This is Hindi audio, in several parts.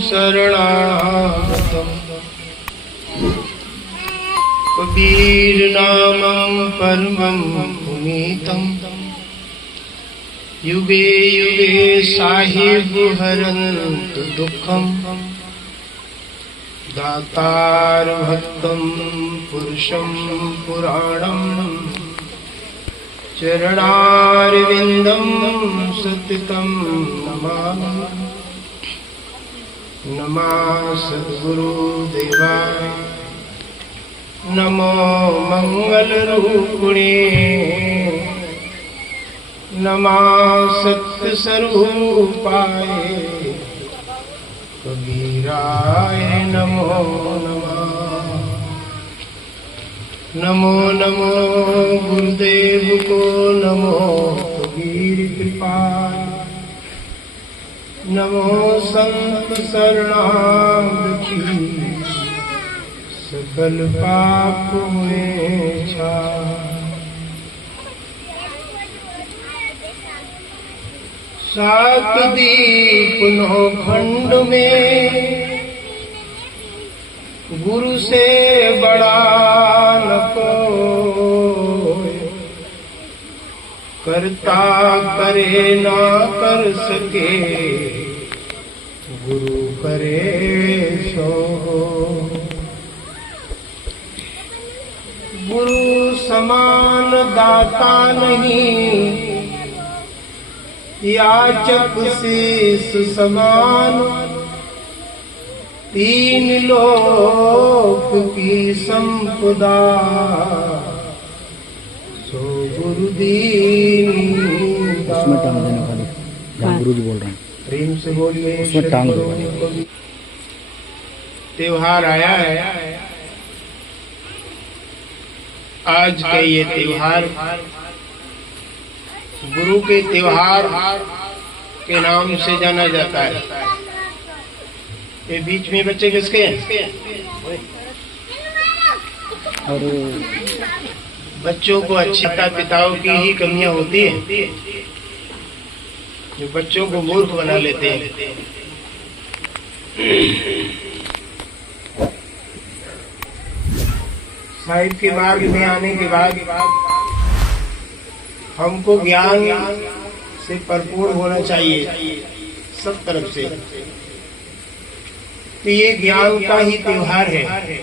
शरणागतम् कबीर नामं परमं पुनीतम् युगे युगे साहिब हरन्तु दुःखम् दातार भक्तं पुरुषं पुराणम् चरणारविन्दं सततं नमामि। नमः सद्गुरुदेवाय नमो मंगलरूपिणे नमः सत्यस्वरूपाय कबीराय नमो नमः। नमो नमो गुरुदेव को नमो कबीर कृपाय नमो संत शरणागति सकल पाप में छा। सात दीप नौ खंड में गुरु से बड़ा न कोई करता करे ना कर सके गुरु करे सो। गुरु समान दाता नहीं याचक शीस समान तीन लोक की संपदा सो गुरुदीन। उसमें टांग देना खाली जहाँ गुरु जी बोल रहे हैं प्रेम से बोलिए। उसमें टांग दो। त्योहार आया है आज का ये त्योहार गुरु के त्योहार के नाम से जाना जाता है। ये बीच में बच्चे किसके हैं? और बच्चों को अच्छे माता पिताओं की ही कमियां होती है जो बच्चों को मूर्ख बना लेते हैं। साहिब के मार्ग में आने के बाद हमको ज्ञान से भरपूर होना चाहिए सब तरफ से। तो ये ज्ञान का ही त्योहार है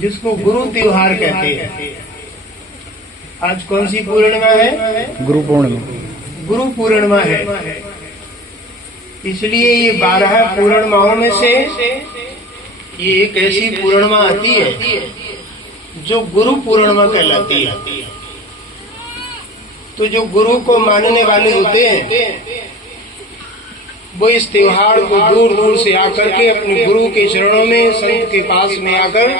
जिसको गुरु त्योहार कहते हैं। आज कौन सी पूर्णिमा है? गुरु पूर्णिमा। गुरु पूर्णिमा है, इसलिए ये 12 पूर्णिमाओं में से ये एक ऐसी पूर्णिमा आती है जो गुरु पूर्णिमा कहलाती है। तो जो गुरु को मानने वाले होते हैं वो इस त्योहार को दूर दूर से आकर के अपने गुरु के चरणों में संत के पास में आकर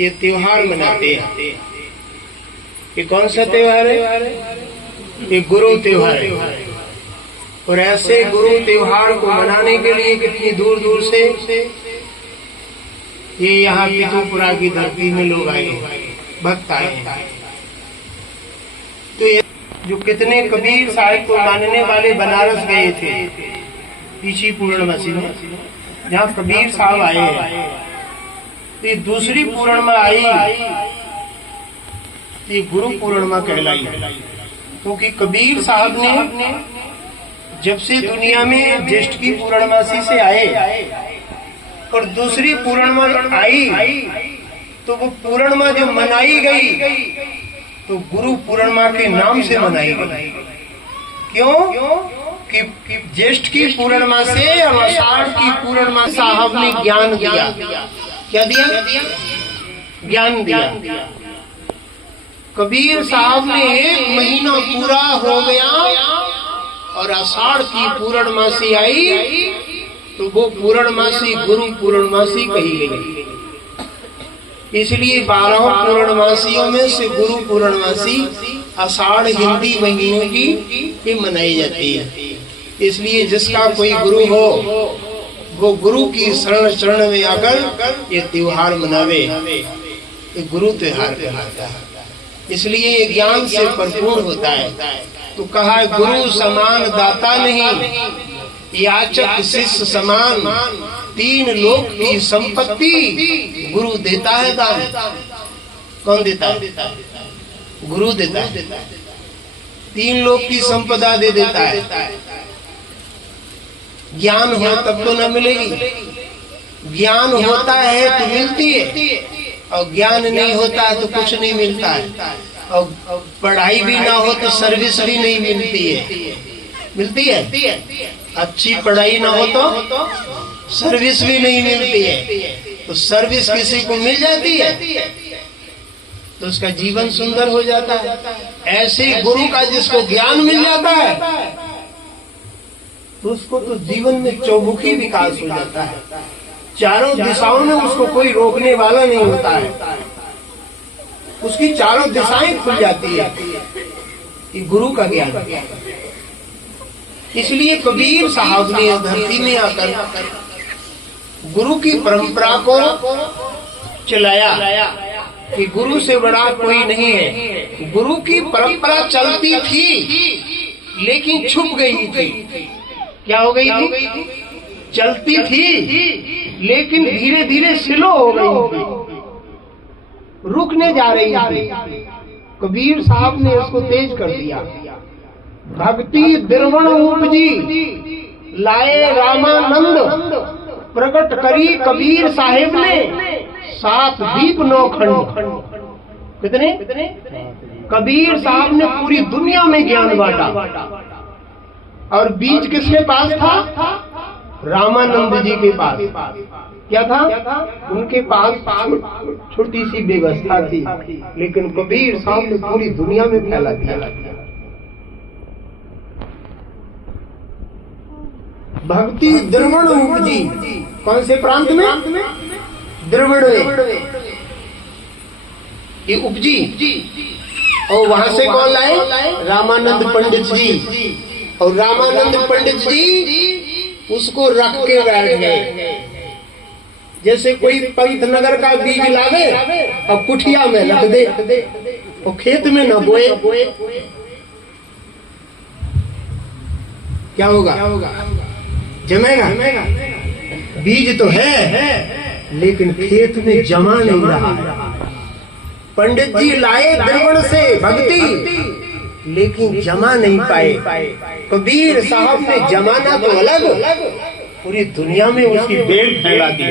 ये त्योहार मनाते हैं। ये कौन सा त्योहार है? ये गुरु त्योहार है। और ऐसे गुरु त्योहार को मनाने के लिए कितनी दूर दूर से ये यहाँ पितुपुरा की धरती में लोग आए, भक्त आए हैं। तो ये जो कितने कबीर साहिब को मानने वाले बनारस गए थे पिछली पूर्णमासी में, जहाँ कबीर साहब आए हैं। तो ये दूसरी पूर्णिमा आई, ये गुरु पूर्णिमा कहलाई, क्योंकि कबीर साहब ने जब से दुनिया में ज्येष्ठ की पूर्णमासी से आए और दूसरी पूर्णिमा आई तो वो पूर्णिमा जब मनाई गई तो गुरु पूर्णिमा के नाम से मनाई गई। क्यों? कि ज्येष्ठ की पूर्णिमा से आषाढ़ की पूर्णिमा साहब ने ज्ञान दिया। क्या दिया? ज्ञान दिया। कबीर साहब ने 1 महीना पूरा हो गया और आषाढ़ की पूर्णमासी आई तो वो पूर्णमासी गुरु पूर्णमासी कही गई। इसलिए 12 पूर्णमासियों में से गुरु पूर्णमासी आषाढ़ हिंदी महीनों की ये मनाई जाती है। इसलिए जिसका कोई गुरु हो वो गुरु की शरण चरण में आकर ये त्योहार मनावे, ये गुरु त्योहार कहलाता है। इसलिए ये ज्ञान से भरपूर होता है। तो कहा गुरु समान दाता नहीं याचक शिष्य समान, तीन लोक की संपत्ति गुरु देता है दान। कौन देता है? गुरु देता है। तीन लोक की संपदा दे देता है। ज्ञान हो तब तो न मिलेगी, ज्ञान होता है तो मिलती है, और ज्ञान नहीं होता है तो कुछ नहीं मिलता है। और पढ़ाई भी ना हो तो सर्विस भी नहीं मिलती है। मिलती है? अच्छी पढ़ाई ना हो तो सर्विस भी नहीं मिलती है। तो सर्विस किसी को मिल जाती है तो उसका जीवन सुंदर हो जाता है। ऐसे ही गुरु का जिसको ज्ञान मिल जाता है तो उसको तो जीवन में चौमुखी विकास हो जाता है। चारों दिशाओं में उसको कोई रोकने वाला नहीं होता है। उसकी चारों दिशाएं खुल जाती है कि गुरु का ज्ञान। इसलिए कबीर साहब ने धरती में आकर गुरु की परंपरा को चलाया कि गुरु से बड़ा कोई नहीं है। गुरु की परंपरा चलती थी लेकिन छुप गई थी। क्या हो गई थी? चलती थी लेकिन धीरे धीरे स्लो हो गई थी, रुकने जा रही थी। कबीर साहब ने इसको तेज कर दिया। भक्ति द्रवण उपजी, लाए रामानंद, प्रकट करी कबीर साहिब ने, 7 दीप 9 खंड। कितने? कबीर साहब ने पूरी दुनिया में ज्ञान बांटा। और बीज किसके पास था? रामानंद जी के पास। क्या था? उनके पास छोटी सी व्यवस्था थी, लेकिन कबीर साहब ने पूरी दुनिया में फैला दिया। भक्ति द्रवण उपजी, कौन से प्रांत में? द्रवण में ये उपजी। और वहां से कौन लाए? रामानंद पंडित जी। और रामानंद पंडित जी उसको रख के बैठ गए। जैसे कोई पंतनगर का बीज लावे और कुठिया में रख दे और खेत में न बोए, क्या होगा? जमेगा? बीज तो है लेकिन खेत में जमा नहीं रहा है। पंडित जी लाए द्रवण से भक्ति लेकिन जमा नहीं पाए। कबीर साहब ने जमाना तो अलग, पूरी दुनिया में उसकी बेल फैला दी।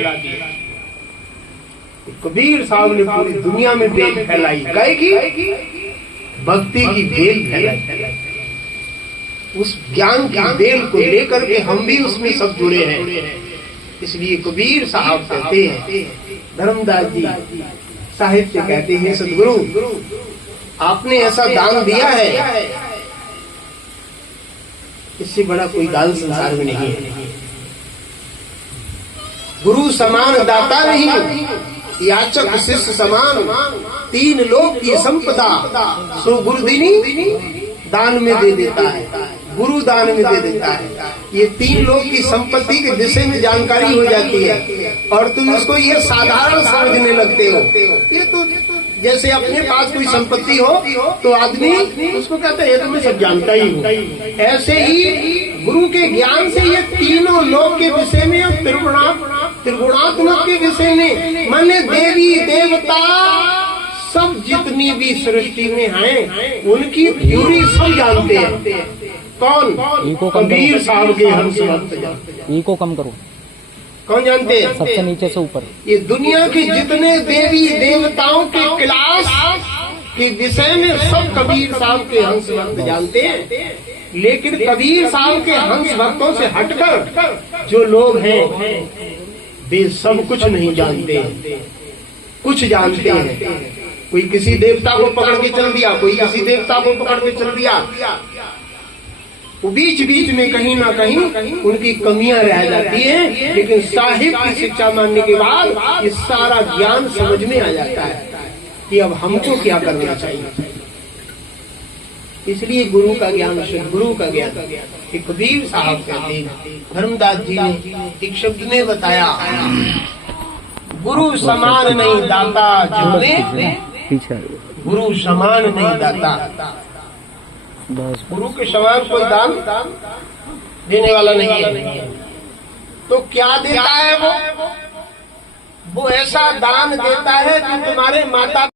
कबीर साहब ने पूरी दुनिया में बेल फैलाई। गाय की भक्ति की बेल फैलाई। उस ज्ञान की बेल को लेकर के हम भी उसमें सब जुड़े हैं। इसलिए कबीर साहब कहते हैं, धर्मदास जी साहिब से कहते हैं, सदगुरु आपने ऐसा दान दिया है, इससे बड़ा कोई दान संसार में नहीं है। गुरु समान दाता नहीं, याचक शिष्य समान, 3 लोक की संपदा सो गुरुदिनी दान में दे देता है, गुरु दान में दे देता है। ये 3 लोक की संपत्ति के विषय में जानकारी हो जाती है और तुम इसको ये साधारण समझने लगते हो। ये तो जैसे अपने पास कोई संपत्ति हो तो आदमी उसको कहता है ये तो मैं सब जानता ही हूँ। ऐसे ही गुरु के ज्ञान से ये तीनों लोक के विषय में और त्रिगुणात्मक के विषय में, माने देवी देवता सब जितनी भी सृष्टि में हैं उनकी थ्योरी सब जानते हैं। कौन? कबीर साहब के हंस भक्त। ई को कम करो। कौन जानते हैं? सबसे नीचे से ऊपर। ये दुनिया के जितने देवी देवताओं के क्लास के विषय में सब कबीर साहब के हंस भक्त जानते हैं। लेकिन कबीर साहब के हंस भक्तों से हटकर जो लोग हैं वे सब कुछ नहीं जानते, कुछ जानते हैं। कोई किसी देवता को पकड़ के चल दिया, कोई किसी देवता को पकड़ के चल दिया। वो बीच बीच में कहीं ना कहीं उनकी कमियां रह जाती हैं, लेकिन साहिब की शिक्षा मानने के बाद ये सारा ज्ञान समझ में आ जाता है कि अब हमको क्या करना चाहिए। इसलिए गुरु का ज्ञान, सदगुरु का ज्ञान, कबीर साहब कहते हैं, धर्मदास जी ने एक शब्द में बताया, गुरु समान नहीं दाता जिसने, गुरु समान नहीं दाता। गुरु के समान कोई दान देने वाला नहीं है। तो क्या देता है वो ऐसा दान देता है कि तुम्हारे माता